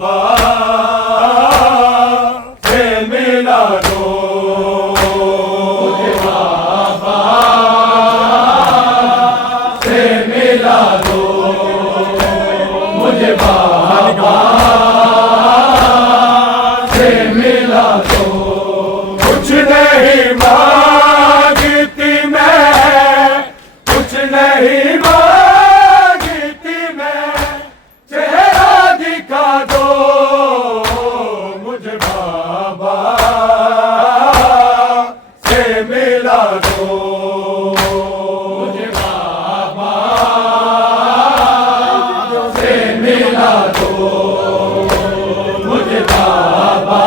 बाबा से मिला तो कुछ नहीं मांगती मैं, कुछ नहीं मांगती मैं, चेहरा दिखा दो मुझे बाबा से मिला दो, मुझे बाबा से मिला दो, मुझे बाबा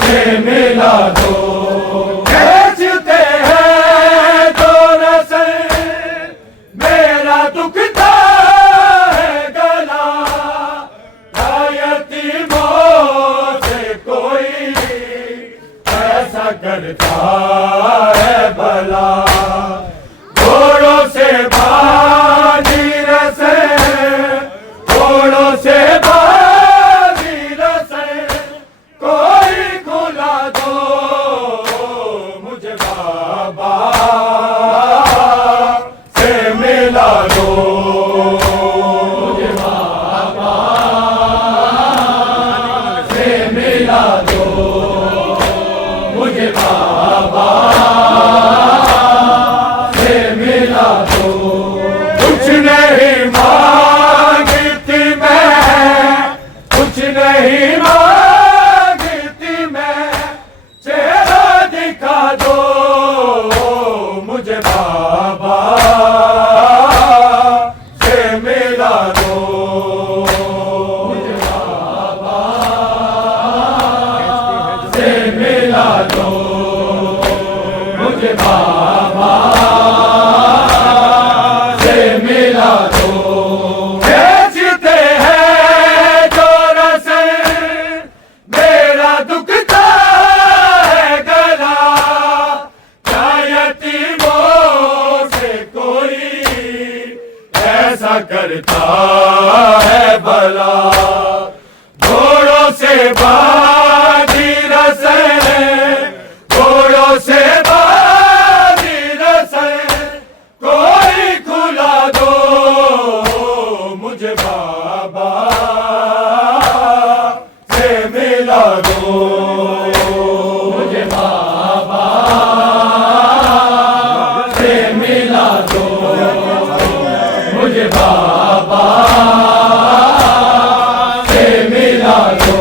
से मिला दो। बेचते हैं तो रसल मेरा दुखता है गला, यतीमों से कोई ऐसा करता है भला, घोड़ों से बांधी रसे, घोड़ों से बांधी रसे, कोई खुला दो मुझे बाबा से मिला दो, मुझे बाबा से मिला दो, मुझे बाबा से मिला दो। कुछ नहीं मांगती मैं, कुछ नहीं मांगती मैं, चेहरा दिखा दो मुझे बाबा से मिला दो, मुझे बाबा से मिला दो, मुझे बाबा से मिला दो। बेचते हैं जो रसल मेरा दुखता है गला, क्या यतीमों से कोई ऐसा करता है भला, घोड़ों से बांधी रसे, घोड़ों से बांधी रसे, कोई खुला दो मुझे बाबा से मिला दो, मुझे बाबा से मिला दो, मुझे बाबा से मिला दो।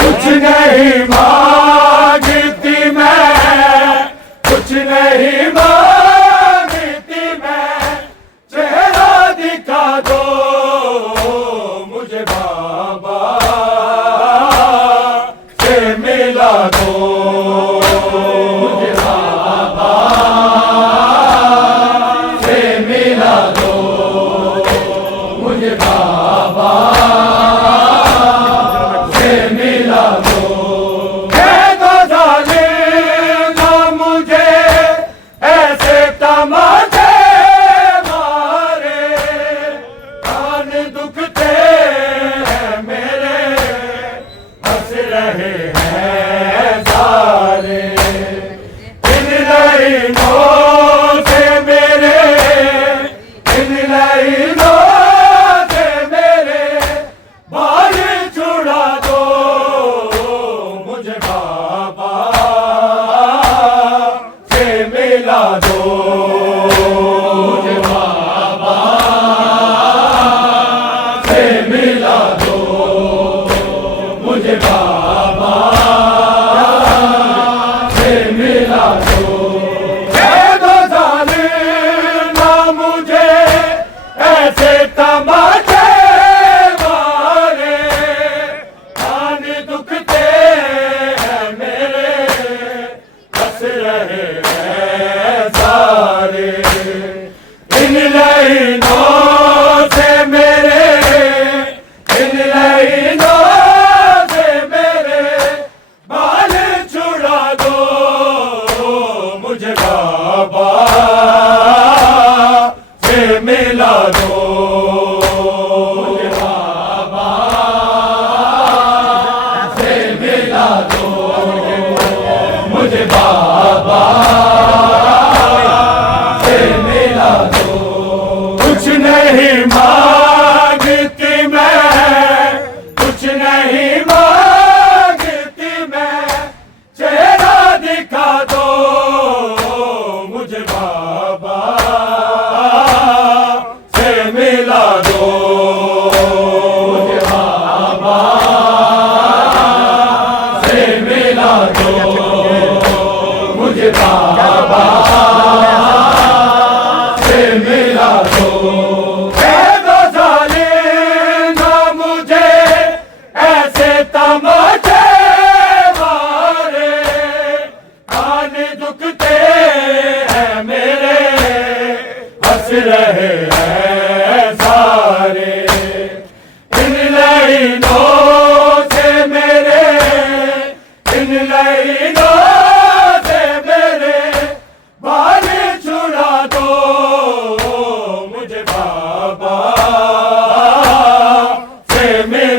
कुछ नहीं मांगती मैं, कुछ नहीं मांगती मैं, चेहरा दिखा दो मुझे बाबा से मिला दो, मुझे बाबा से मिला दो, मुझे बाबा से मिला दो। है तो जालिम ना मुझे ऐसे तमाचे मारे, कान दुखते हैं मेरे, हंस रहे हैं सारे, इन लाइनों से मेरे, इन लाइनों से मेरे बाल छुड़ा दो मुझे बाबा से मिला दो, मुझे बाबा से मिला दो, मुझे बाबा से मिला दो। है तो जालिम ना मुझे ऐसे तमाचे मारे, कान दुखते हैं मेरे, हंस रहे हैं सारे, इन लाइनों से मेरे, इन लाइनों से मेरे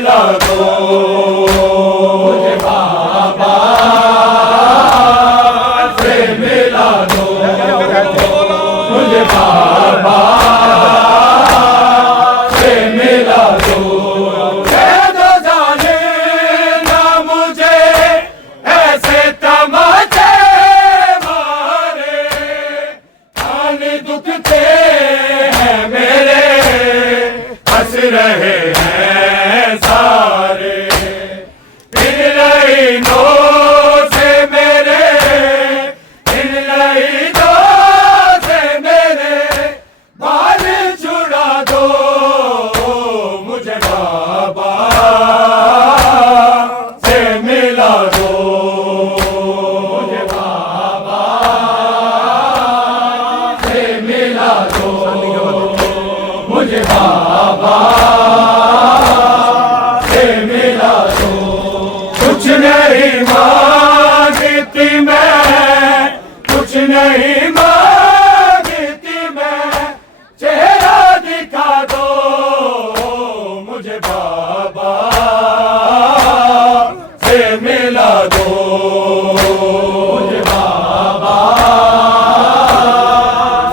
मिला दो मुझे बाबा से मिला दो मुझे बाबा से मिला दो दो जाने ना मुझे ऐसे तमाचे मारे कान दुखते हैं मेरे हंस रहे हैं सारे इन लाइनों से मेरे इन लाइनों से मेरे बाल छुड़ा दो मुझे बाबा से मिला दो मुझे बाबा से मिला दो मुझे बाबा से मिला दो कुछ नहीं मांगती मैं कुछ नहीं मांगती मैं चेहरा दिखा दो मुझे बाबा से मिला दो मुझे बाबा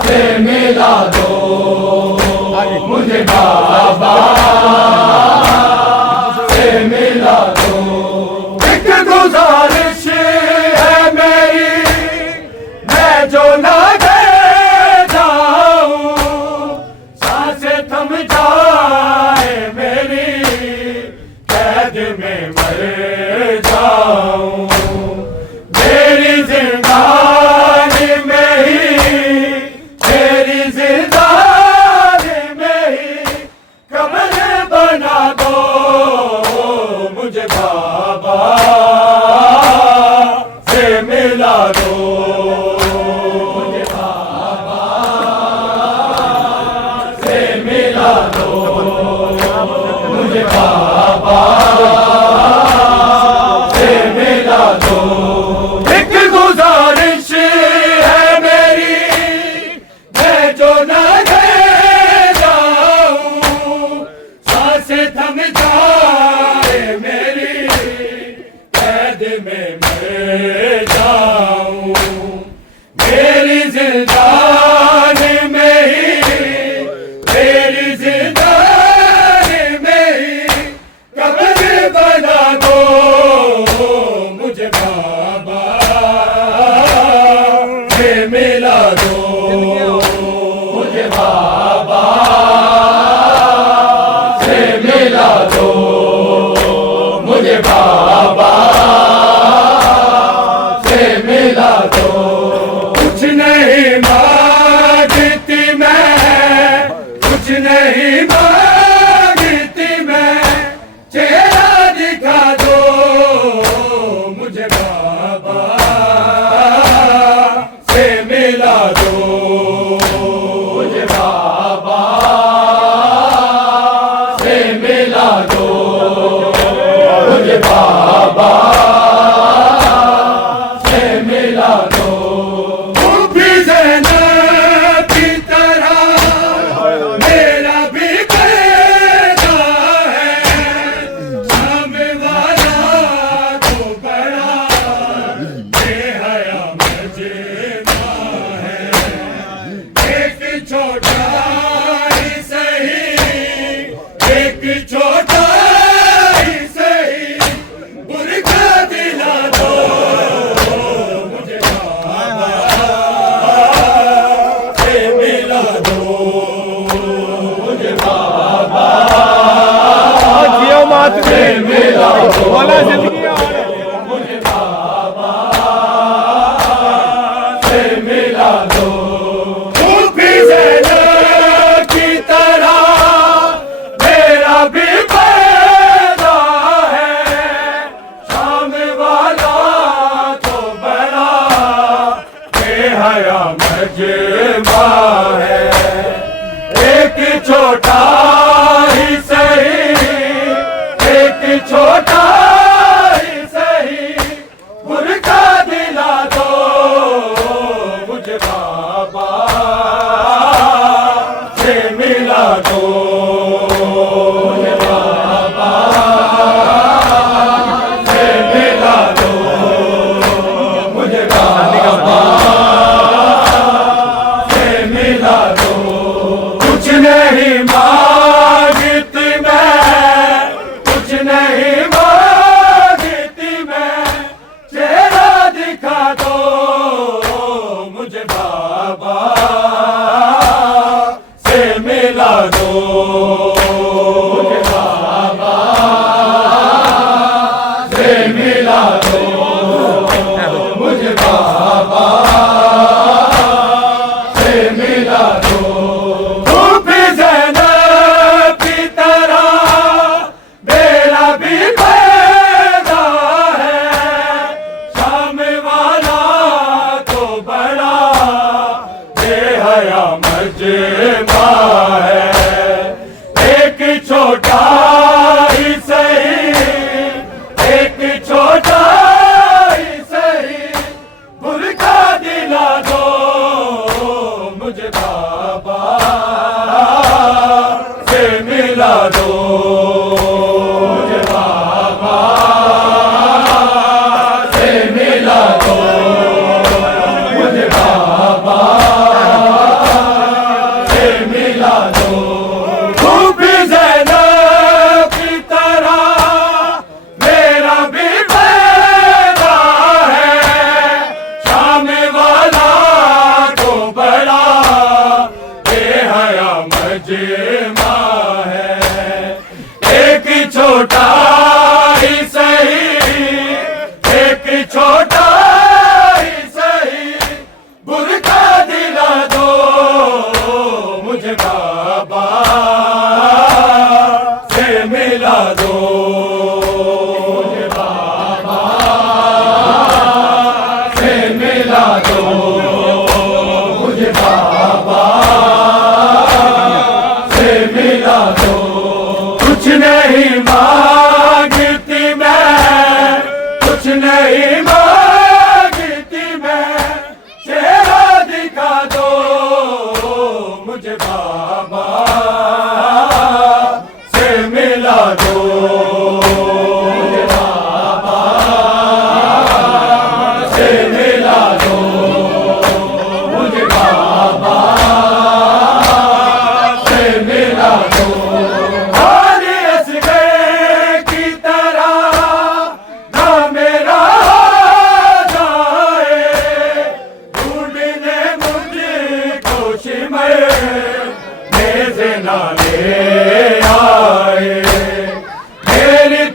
से मिला दो मुझे बाबा से मिला दो एक गुजारिश है मेरी मैं जो ना गए जाऊं सांसें थम जाए मेरी कैद में मर जाऊं मेरी जिंदगी में ही मेरी जिंदगी में ही कब्र बना दो मुझे बाबा से मिला दो मुझे बाबा से मिला दो मुझे बाबा से मिला दो एक गुजारिश है मेरी मैं जो न गए जाऊं सांसें थम जाए मेरी कैद में मर जाऊं मेरी जिंदगी में ही मेरी जिंदगी में ही कब्र बना दो मुझे बाबा से मिला दो मुझे बाबा से मिला दो मुझे बाबा से मिला दो कुछ नहीं मांगती मैं कुछ नहीं मांगती मैं चेहरा दिखा दो मुझे बाबा से मिला दो मुझे बाबा से मिला दो मुझे बाबा से मिला दो भी ज़ैनब की तरह मेरा भी पैदा है सामने वाला तो बड़ा बेहया मजमा है एक छोटा ही सही एक छोटा ही सही बुरखा दिला दो मुझे बाबा से मिला दो मुझे बाबा जियो मात से मिला दो वाला जिंदगी मुझे बाबा से मिला दो भी ज़ैनब की तरह मेरा भी पैदा है सामने वाला तो बड़ा बेहया मजमा है एक छोटा ही सही एक छोटा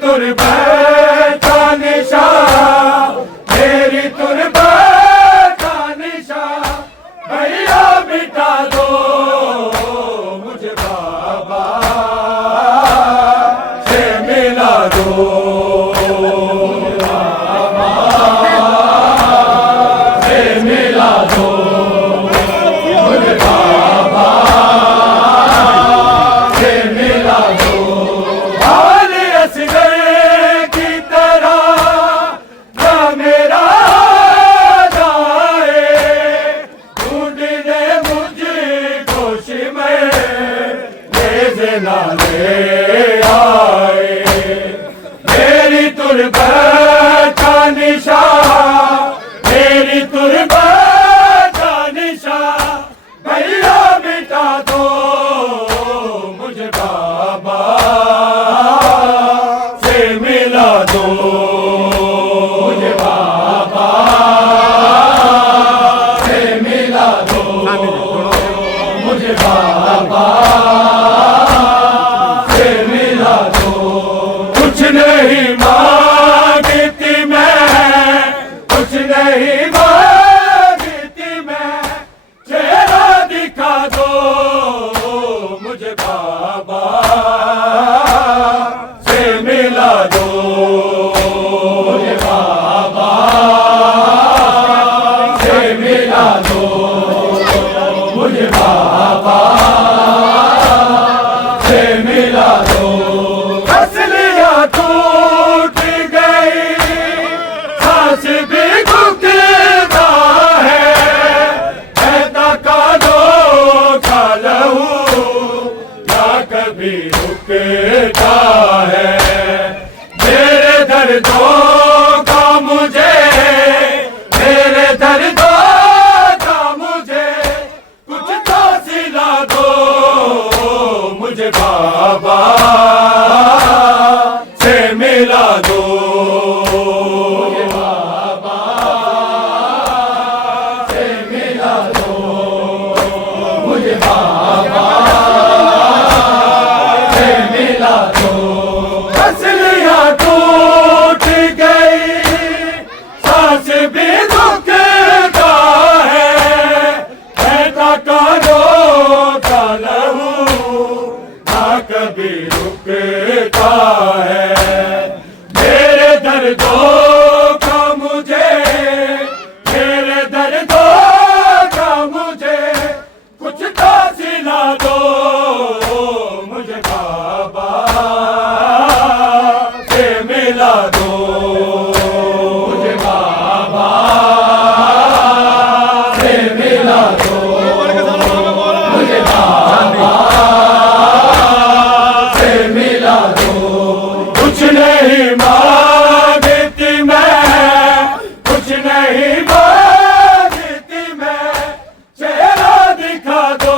तुरबत का निशान, मेरी तुरबत का निशान, भैया मिटा दो मुझे बाबा से मिला दो, बाबा से मिला दो, मुझे बाबा से मिला दो। हाल असगर की तरह ना मेरा जाए, ढूंढने मुझको शिमर ले ना ले आए, मेरी तुरबत का निशान, मेरी तुरबत का निशान, भैया मिटा दो मुझे बाबा से मिला दो, मुझे बाबा से मिला दो, मुझे बाबा से मिला दो। कुछ नहीं मांगती मैं, कुछ नहीं मांगती मैं, चेहरा दिखा दो मुझे बाबा से मिला दो, मुझे बाबा से मिला दो, मुझे बाबा से मिला दो। फसलियां टूट गई, सांस भी घुटता है, कहता का दो का लहू क्या कभी रुकता है, मेरे दर्दों का मुझे, मेरे दर्दों का मुझे कुछ तो सिला दो मुझे बाबा से मिला दो, मुझे बाबा से मिला दो, मुझे बाबा से मिला दो। फसलियां टूट गई, सांस भी रुकता है, कहता का दो का लहू ना कभी रुकता है, मेरे दर्दों का मुझे, मेरे दर्दों का मुझे कुछ तो सिला दो मुझे बाबा से मिला दो, मुझे बाबा से मिला दो, मुझे बाबा से मिला दो। कुछ नहीं मांगती मैं, कुछ नहीं मांगती मैं, चेहरा दिखा दो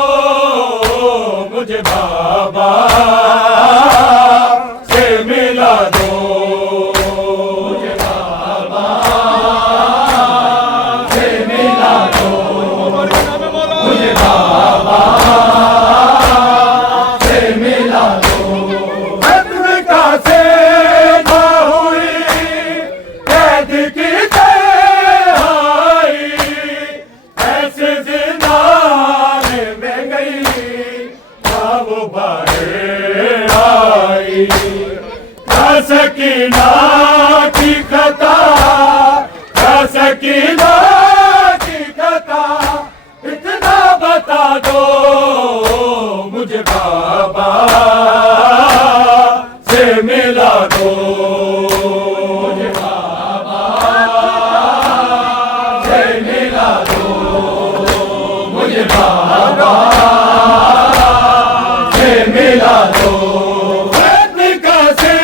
मुझे बाबा से मिला दो, मुझे बाबा से मिला दो, मुझे बाबा से मिला दो। का से ना हुई कैद की तन्हाई, ऐसे जिंदाने में गई ना वो बाहर आई, क्या सकीना की खता, क्या सकीना की खता, इतना बता दो मुझे बाबा से मिला दो, मुझे बाबा से मिला दो, मुझे बाबा से मिला दो। का से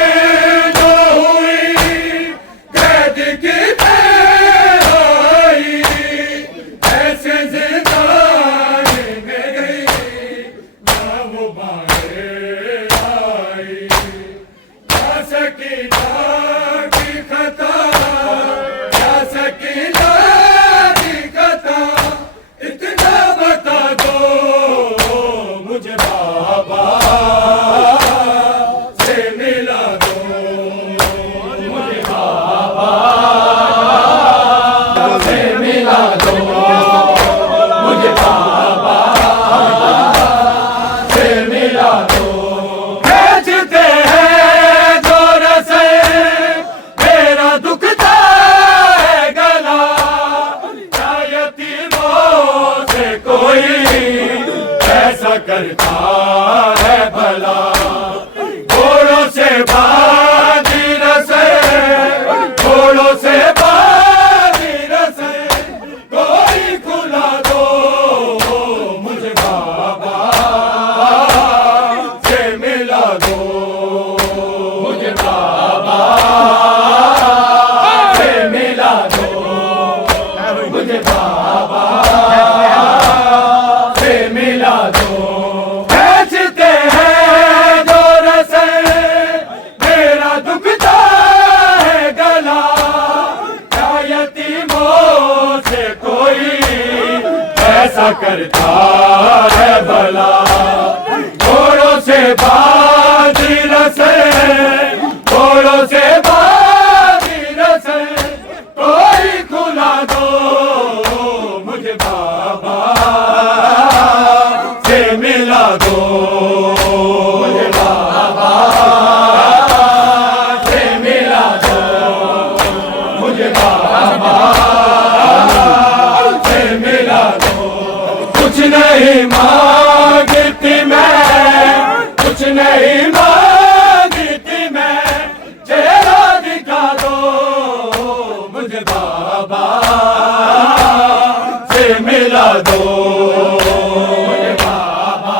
जो हुई कैद की तन्हाई, ऐसे जिंदाने में गई ना वो बाहर आई, क्या सकीना की खता, क्या सकीना की खता, इतना बता दो मुझे बाबा से मिला दो, बाबा से मिला दो। कुछ नहीं मांगती मैं, कुछ नहीं मांगती मैं, चेहरा दिखा दो मुझे बाबा से मिला दो। मुझे बाबा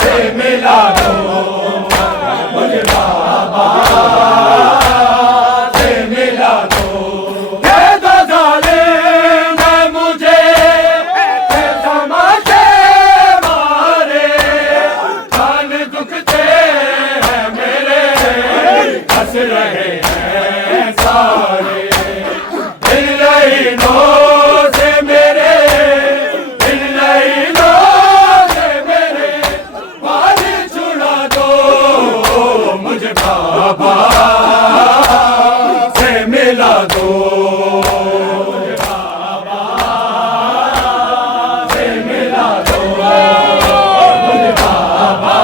से मिला दो, मुझे बाबा से मिला दो। कह दो जालिम मुझे तमाशे मारे, कान दुखते हैं मेरे, हंस रहे हैं सारे। इन लाइनों से मेरे, इन लाइनों से मेरे बाल छुड़ा दो मुझे बाबा से मिला दो। मुझे बाबा से मिला दो, मुझे बाबा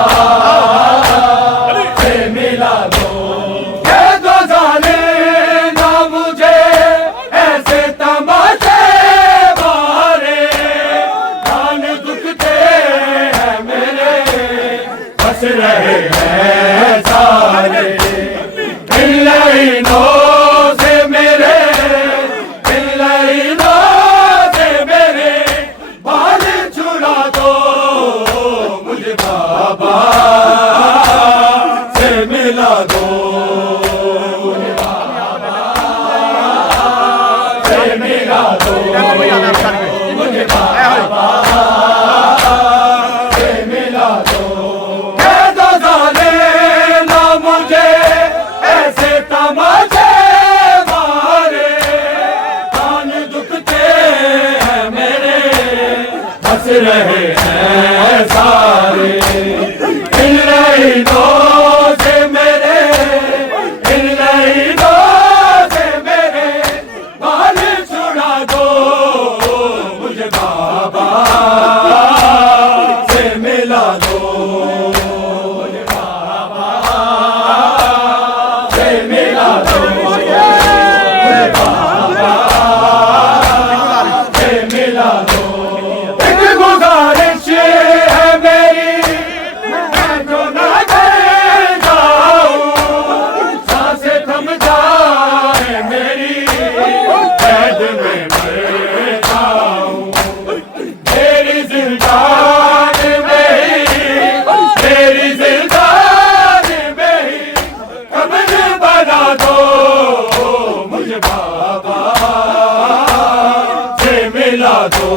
से मिला दो। कह दो जालिम मुझे ऐसे तमाशे मारे, कान दुखते हैं मेरे, हंस रहे हैं सारे। इन लाइनों से मेरे, इन लाइनों से मेरे बाल छुड़ा दो मुझे बाबा से मिला दो। मुझे बाबा से मिला दो, मुझे बाबा से मिला दो। कह दो जालिम मुझे ऐसे तमाशे मारे, कान दुखते हैं मेरे, हंस रहे हैं सारे। इन लाइनों से मेरे, इन लाइनों से मेरे बाल छुड़ा दो मुझे बाबा से मिला दो। मुझे बाबा से मिला दो, मुझे बाबा से मिला दो। एक गुजारिश है मेरी, मैं जो ना कर जाऊं, सांसें थम जाए मेरी, कैद में मर जाऊं। मेरी जिंदान में ही, मेरी जिंदान में ही कब्र बना दो मुझे बाबा से मिला दो।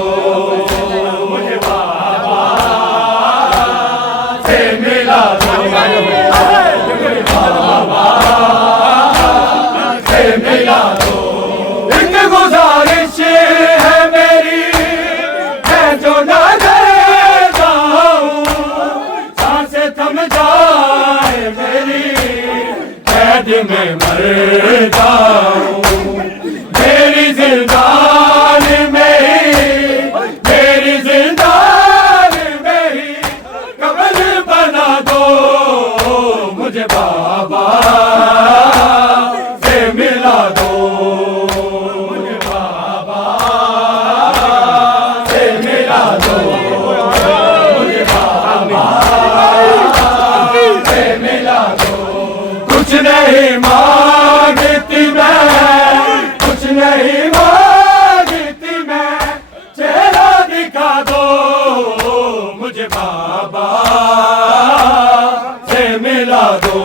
मुझे बाबा से मिला दो, मुझे बाबा से मिला दो। एक गुजारिश है मेरी, मैं जो ना कर जाऊं, सांसें थम जाए मेरी, कैद में मर जाऊं। मेरी जिंदान में ही, मेरी जिंदान में ही कब्र बना दो मुझे बाबा से मिला दो। मुझे बाबा से मिला दो, मुझे बाबा से मिला दो। कुछ नहीं मांगती मैं, कुछ नहीं मांगती मैं, चेहरा दिखा दो मुझे बाबा से मिला दो।